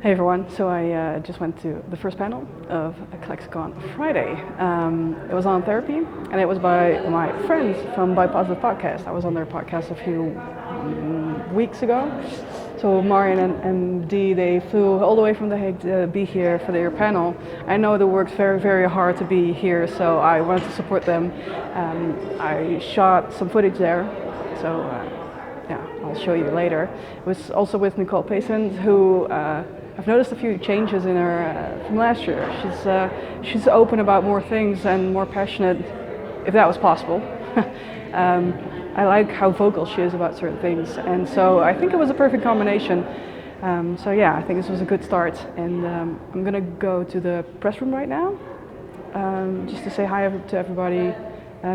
Hey everyone, so I just went to the first panel of ClexaCon Friday. It was on therapy, and it was by my friends from Bypass the Podcast. I was on their podcast a few weeks ago. So Marian and Dee, they flew all the way from The Hague to be here for their panel. I know they worked very, very hard to be here, so I wanted to support them. I shot some footage there, so yeah, I'll show you later. It was also with Nicole Payson, who I've noticed a few changes in her from last year. She's open about more things and more passionate, if that was possible. I like how vocal she is about certain things, and so I think it was a perfect combination. So yeah, I think this was a good start, and I'm gonna go to the press room right now, just to say hi to everybody,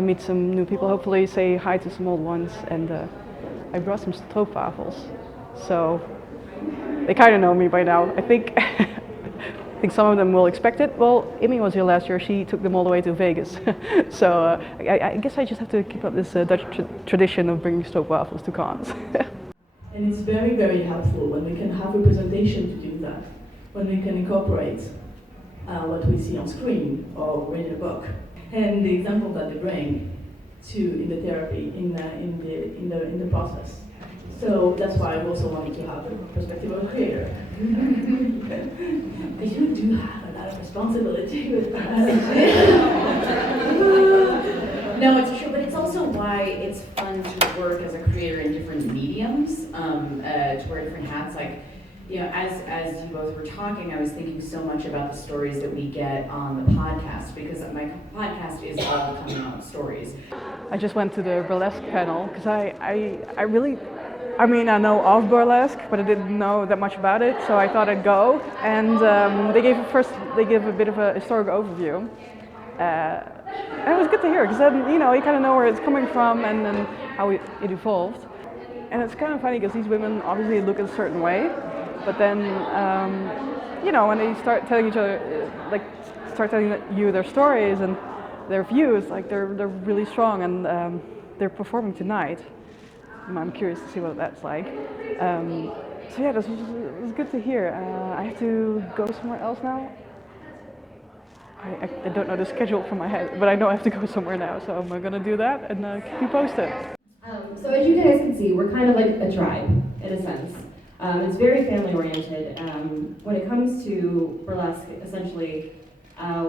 meet some new people, hopefully say hi to some old ones, and I brought some stroopwafels, so they kind of know me by now. I think I think some of them will expect it. Well, Emmy was here last year. She took them all the way to Vegas. So I guess I just have to keep up this Dutch tradition of bringing stroopwafels to cons. And it's very, very helpful when we can have a presentation to do that, when we can incorporate what we see on screen or read in a book. And the example that they bring in the therapy, in the process. So that's why I also wanted to have the perspective of a creator. Because you do have a lot of responsibility with that. No, it's true, but it's also why it's fun to work as a creator in different mediums, to wear different hats. Like, you know, as you both were talking, I was thinking so much about the stories that we get on the podcast, because my podcast is all coming out stories. I just went to the Burlesque panel because I mean, I know of Burlesque, but I didn't know that much about it, so I thought I'd go. And they gave a bit of a historic overview. And it was good to hear, because then, you kind of know where it's coming from and then how it evolved. And it's kind of funny, because these women obviously look a certain way, but then, when they start telling each other, start telling you their stories and their views, they're really strong, and they're performing tonight. I'm curious to see what that's like. So yeah, this was good to hear. I have to go somewhere else now. I don't know the schedule from my head, but I know I have to go somewhere now, so I'm gonna do that and keep you posted. So as you guys can see, we're kind of like a tribe, in a sense. It's very family oriented. When it comes to burlesque, essentially, I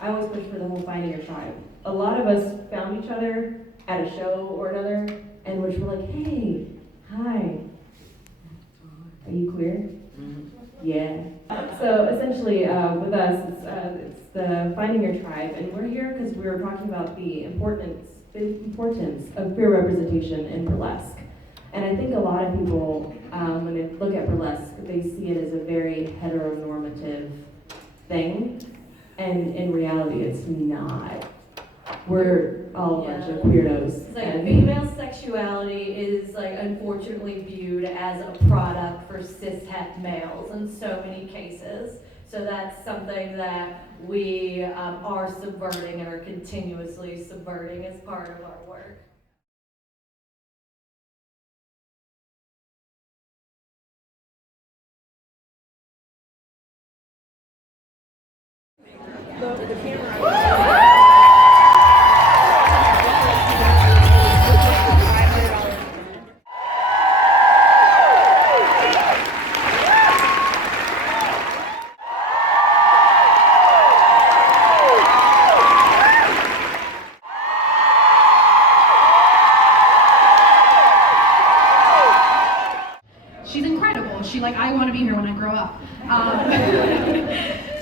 always push for the whole finding your tribe. A lot of us found each other at a show or another, and which were like, hey, hi, are you queer? Mm-hmm. Yeah. So essentially, with us, it's the finding your tribe, and we're here because we were talking about the importance of queer representation in burlesque. And I think a lot of people, when they look at burlesque, they see it as a very heteronormative thing, and in reality, it's not. We're all a bunch of weirdos. It's like female sexuality is unfortunately viewed as a product for cis-het males in so many cases. So that's something that we are subverting and are continuously subverting as part of our work. The camera. She's incredible. I want to be here when I grow up.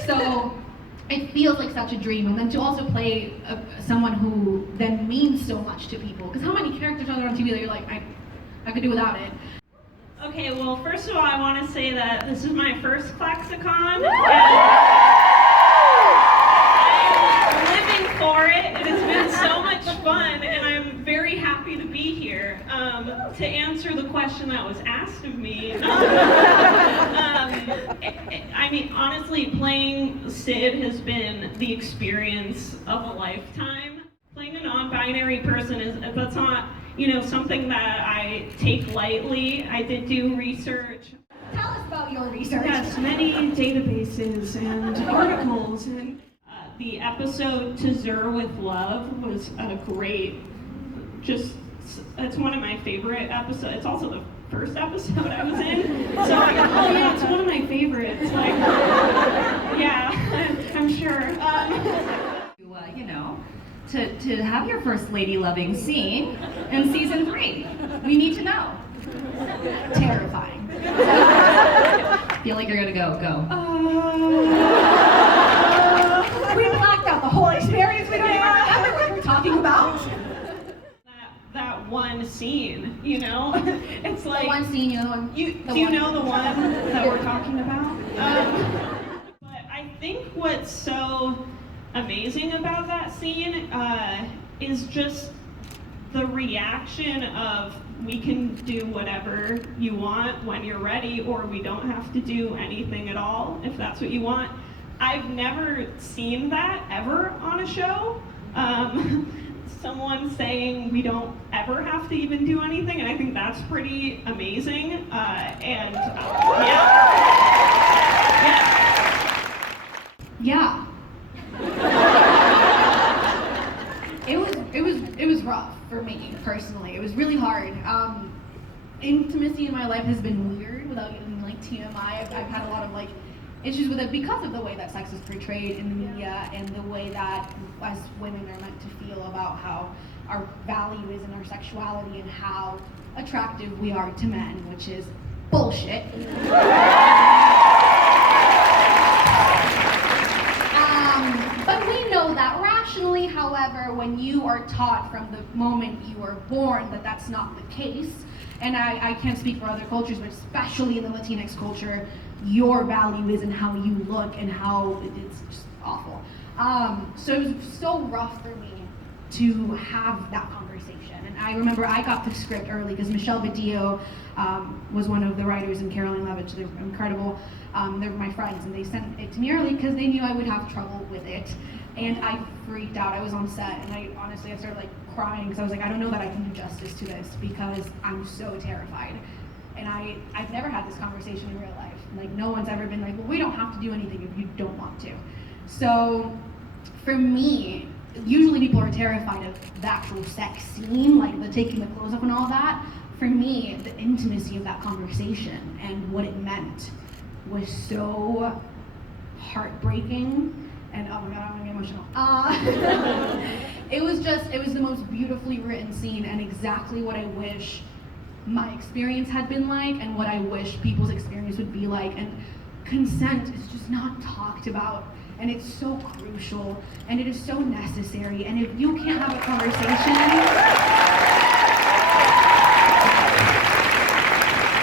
So it feels like such a dream. And then to also play someone who then means so much to people. Because how many characters are there on TV that you're like, I could do without it? Okay, well, first of all, I want to say that this is my first ClexaCon. I'm living for it. It has been so much fun, and I'm very happy to be here. To answer the question that was asked of me, I mean, honestly, playing Sid has been the experience of a lifetime. Playing a non-binary person that's not, something that I take lightly. I did do research. Tell us about about your research. Yes, many databases and articles. And the episode To Zur with Love was a great, it's one of my favorite episodes. It's also the first episode I was in. So I go, oh yeah, it's one of my favorites. Like, yeah, I'm sure. You know, to have your first lady loving scene in season 3. We need to know. Terrifying. Feel like you're gonna go. We blacked out the whole experience. We don't even remember what we're talking about. That one scene, you know? It's like... The one scene, you know? Do you know the one that we're talking about? But I think what's so amazing about that scene is just the reaction of we can do whatever you want when you're ready, or we don't have to do anything at all if that's what you want. I've never seen that ever on a show. Someone saying we don't ever have to even do anything, and I think that's pretty amazing. Yeah. It was rough for me personally. It was really hard. Intimacy in my life has been weird without getting like TMI. I've had a lot of like issues with it because of the way that sex is portrayed in the media and the way that as women are meant to feel about how our value is in our sexuality and how attractive we are to men, which is bullshit. But we know that rationally. However, when you are taught from the moment you are born that that's not the case, and I can't speak for other cultures, but especially in the Latinx culture, your value is in how you look and how it's just awful. So it was so rough for me to have that conversation. And I remember I got the script early because Michelle Badillo was one of the writers and Caroline Levitch, they're incredible. They're my friends, and they sent it to me early because they knew I would have trouble with it. And I freaked out. I was on set, and I started like crying because I was like, I don't know that I can do justice to this because I'm so terrified. And I've never had this conversation in real life. Like, no one's ever been like, well, we don't have to do anything if you don't want to. So for me, usually people are terrified of the actual sex scene, like the taking the clothes off and all that. For me, the intimacy of that conversation and what it meant was so heartbreaking. And oh my God, I'm gonna get emotional. It was the most beautifully written scene and exactly what I wish my experience had been like and what I wish people's experience would be like. And consent is just not talked about, and it's so crucial, and it is so necessary. And if you can't have a conversation,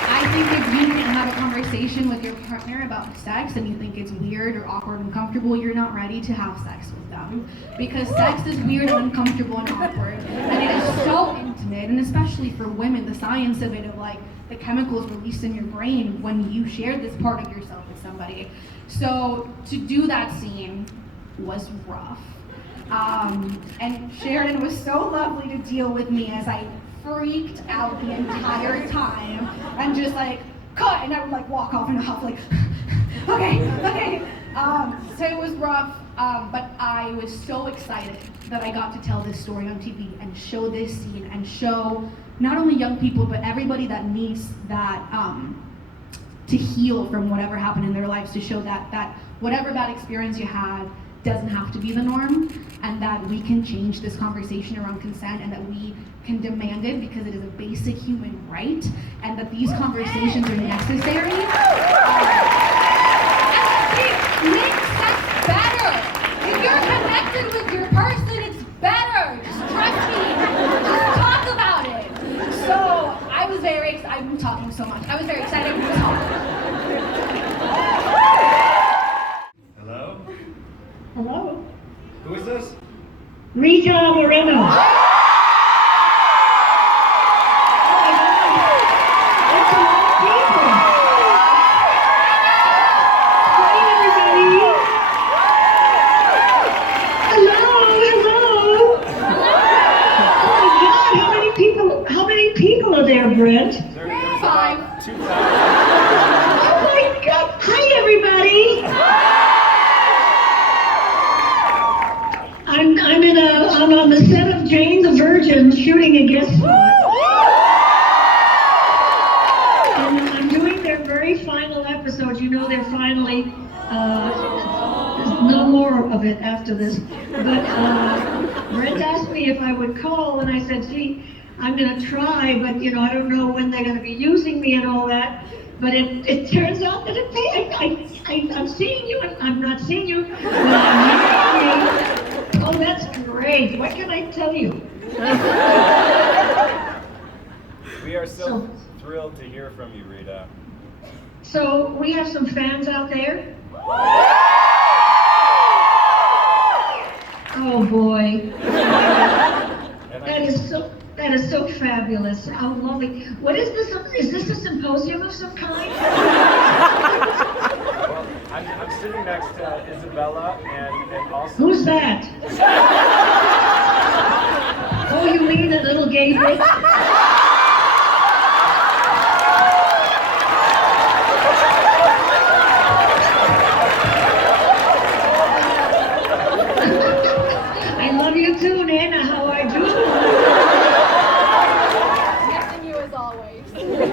I think if you can't have a conversation with your partner about sex and you think it's weird or awkward and uncomfortable, you're not ready to have sex with them. Because sex is weird and uncomfortable and awkward, and it is so intimate, and especially for women, the science of it, of like the chemicals released in your brain when you share this part of yourself with somebody. So to do that scene was rough. And Sheridan was so lovely to deal with me as I freaked out the entire time and just like cut, and I would like walk off in a huff like okay. So it was rough, but I was so excited that I got to tell this story on TV and show this scene and show not only young people but everybody that needs that to heal from whatever happened in their lives, to show that whatever bad experience you had doesn't have to be the norm, and that we can change this conversation around consent, and that we can demand it because it is a basic human right, and that these conversations are necessary. And make sex better. If you're connected with your person, it's better. Just trust me. Just talk about it. So I was very excited. I'm talking so much. I was very excited to talk. Hello? Hello? Who is this? Rita Moreno. How many people are there, Brent? There, 5. 2,000. Oh my I'm on the set of Jane the Virgin shooting a guest spot. And I'm doing their very final episode. You know, they're finally, there's no more of it after this. But Brent asked me if I would call, and I said, gee, I'm going to try, but you know, I don't know when they're going to be using me and all that. But it turns out that I'm seeing you, and I'm not seeing you, but I'm hearing you. Oh, that's great. What can I tell you? We are so thrilled to hear from you, Rita. So we have some fans out there. Oh boy. That is so fabulous. How lovely. What is this? Is this a symposium of some kind? Well, I'm sitting next to Isabella and also... Who's that? Oh, you mean that little gay bitch? I love you too, Nana. How I do?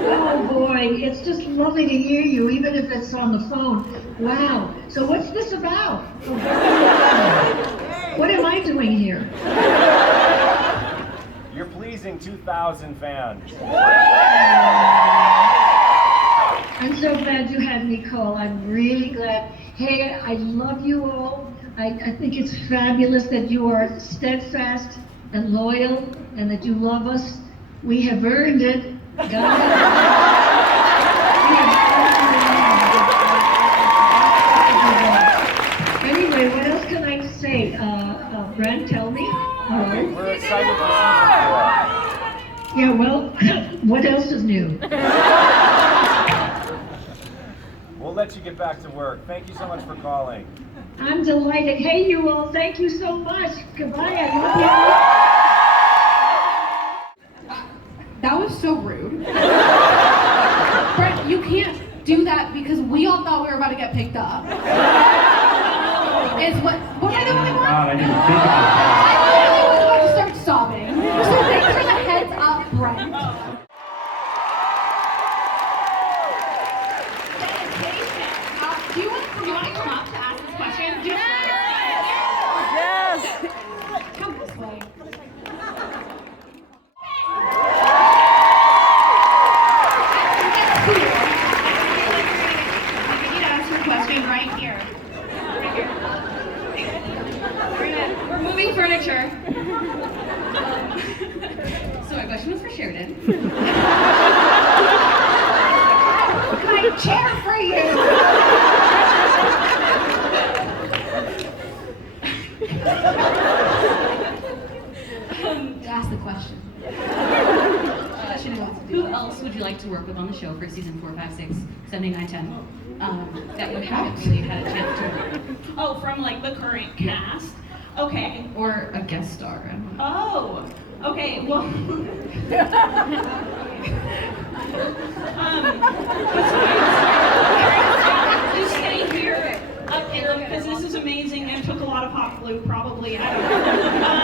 Oh boy, it's just lovely to hear you, even if it's on the phone. Wow. So what's this about? What am I doing here? You're pleasing 2,000 fans. I'm so glad you had me call. I'm really glad. Hey, I love you all. I think it's fabulous that you are steadfast and loyal and that you love us. We have earned it. Anyway, what else can I say? Brent, tell me. We're excited for season 4. Yeah, well, what else is new? We'll let you get back to work. Thank you so much for calling. I'm delighted. Hey, you all, thank you so much. Goodbye, I love you. That was so rude. Brett, you can't do that because we all thought we were about to get picked up. It's what are they doing? God, I didn't think about that. I literally was about to start sobbing. So thanks for the heads up, Brent. Do you want to come up to ask this question? Yes! Come this way. Right here. We're moving furniture. So my question was for Sheridan. My chair for you. Ask the question. Who else would you like to work with on the show for season 4, 5, 6, 7, 8, 9, 10? That you haven't really had a chance to work with? Oh, from like the current cast? Okay. Or a guest star. I don't know. Oh, okay, well. You stay here, up here, because this is amazing and took a lot of hot glue, probably. I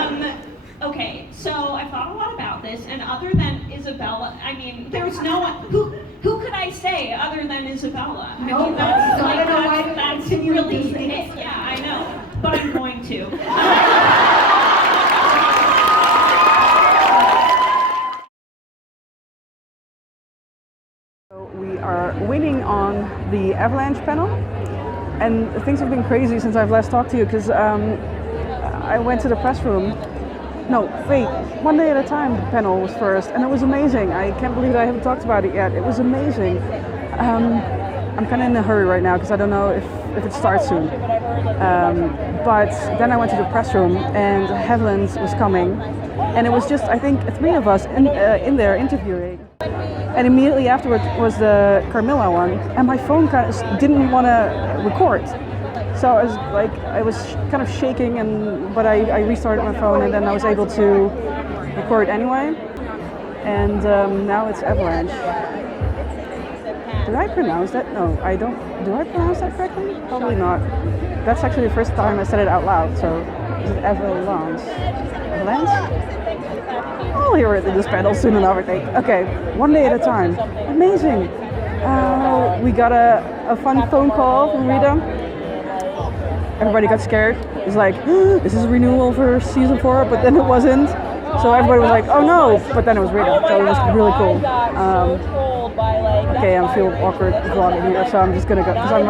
don't know. Okay, so I thought a lot about this, and other than Isabella, I mean, there's no one, who could I say other than Isabella? I mean, that's really it. Yeah, I know, but I'm going to. We are waiting on the Avalanche panel, and things have been crazy since I've last talked to you because I went to the press room. No, wait, One Day at a Time panel was first, and it was amazing. I can't believe I haven't talked about it yet. It was amazing. I'm kind of in a hurry right now because I don't know if it starts soon. But then I went to the press room and Havilland was coming, and it was just, I think, 3 of us in there interviewing. And immediately afterwards was the Carmilla one, and my phone kind of didn't want to record. So I was kind of shaking, but I restarted my phone, and then I was able to record anyway. And now it's Avalanche. Did I pronounce that? No, I don't. Do I pronounce that correctly? Probably not. That's actually the first time I said it out loud, so Is it Avalance? Avalance? I'll hear it in this panel soon enough, I think. Okay, one day at a time. Amazing. We got a fun phone call from Rita. Everybody got scared. It's like, this is a renewal for season 4, but then it wasn't. So everybody was like, oh no, but then it was Rita. So it was really cool. Okay, I feel awkward vlogging here, so I'm just gonna go, because I'm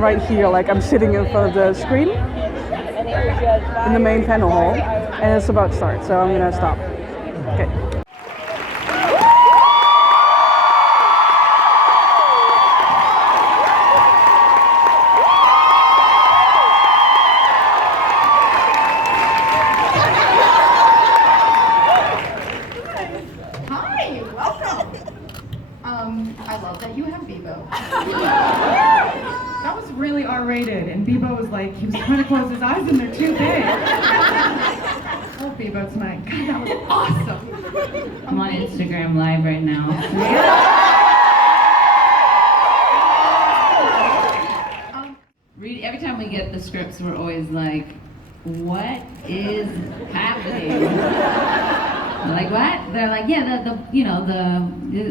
right here, like I'm sitting in front of the screen in the main panel hall, and it's about to start, so I'm gonna stop. Okay. Hi, welcome. I love that you have Bebo. That was really R-rated, and Bebo was like, he was trying to close his eyes and they're too big. Oh, Bebo tonight. God, that was awesome. I'm on Instagram Live right now. Every time we get the scripts, we're always like, what is happening? They're like, what? They're like, yeah,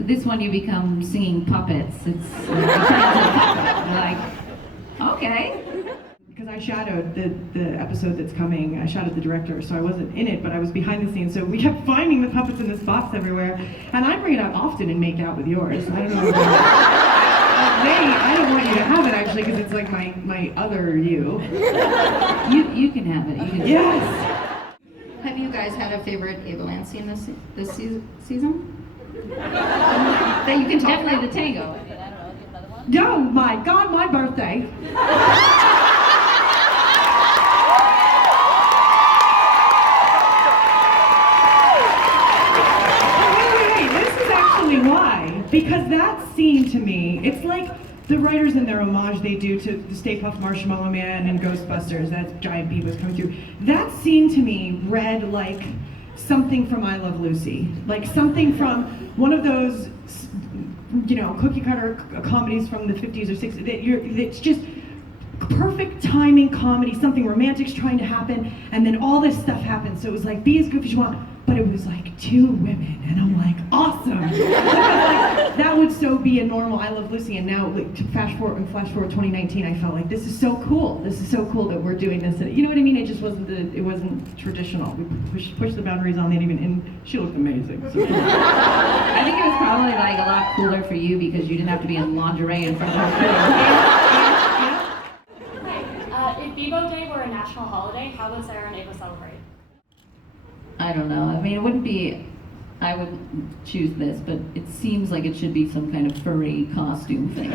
this one you become singing puppets. It's They're like, okay. Because I shadowed the episode that's coming, I shadowed the director, so I wasn't in it, but I was behind the scenes, so we kept finding the puppets in this box everywhere, and I bring it out often and make out with yours. I don't know. I don't want you to have it, actually, because it's like my other you. You can have it. Yes! Have you guys had a favorite Avalance scene this season? That you can talk about? Definitely the tango. Oh my God, my birthday! Wait, this is actually why. Because that scene to me, it's like the writers in their homage they do to the Stay Puft Marshmallow Man and Ghostbusters, that giant bee was coming through. That scene to me read like something from I Love Lucy. Like something from one of those, cookie cutter comedies from the 50s or 60s. It's just perfect timing comedy, something romantic's trying to happen, and then all this stuff happens. So it was like, be as goofy as you want, but it was like 2 women, and I'm like, awesome! Like, that would so be a normal I Love Lucy, and now like, to flash forward 2019, I felt like this is so cool. This is so cool that we're doing this. And, you know what I mean? It just wasn't it wasn't traditional. We pushed the boundaries on it even, and she looked amazing. So. I think it was probably like a lot cooler for you because you didn't have to be in lingerie in front of her. If Bebo Day were a national holiday, how would Sarah and Ava celebrate? I don't know. I mean, it wouldn't be. I would choose this, but it seems like it should be some kind of furry costume thing.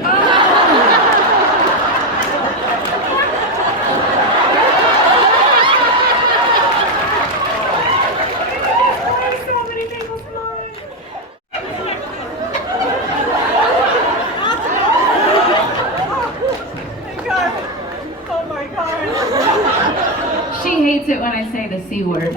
She hates it when I say the C word.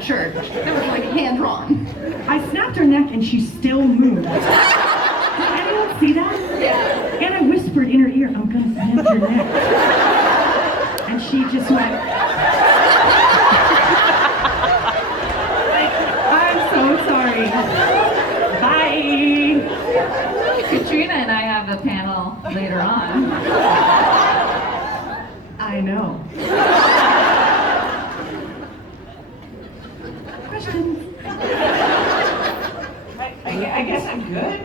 Shirt. That was like hand-drawn. I snapped her neck and she still moved. Did anyone see that? Yeah. And I whispered in her ear, I'm gonna snap your neck. And she just went. I'm so sorry. Bye. Katrina and I have a panel later on. I know. I guess I'm good.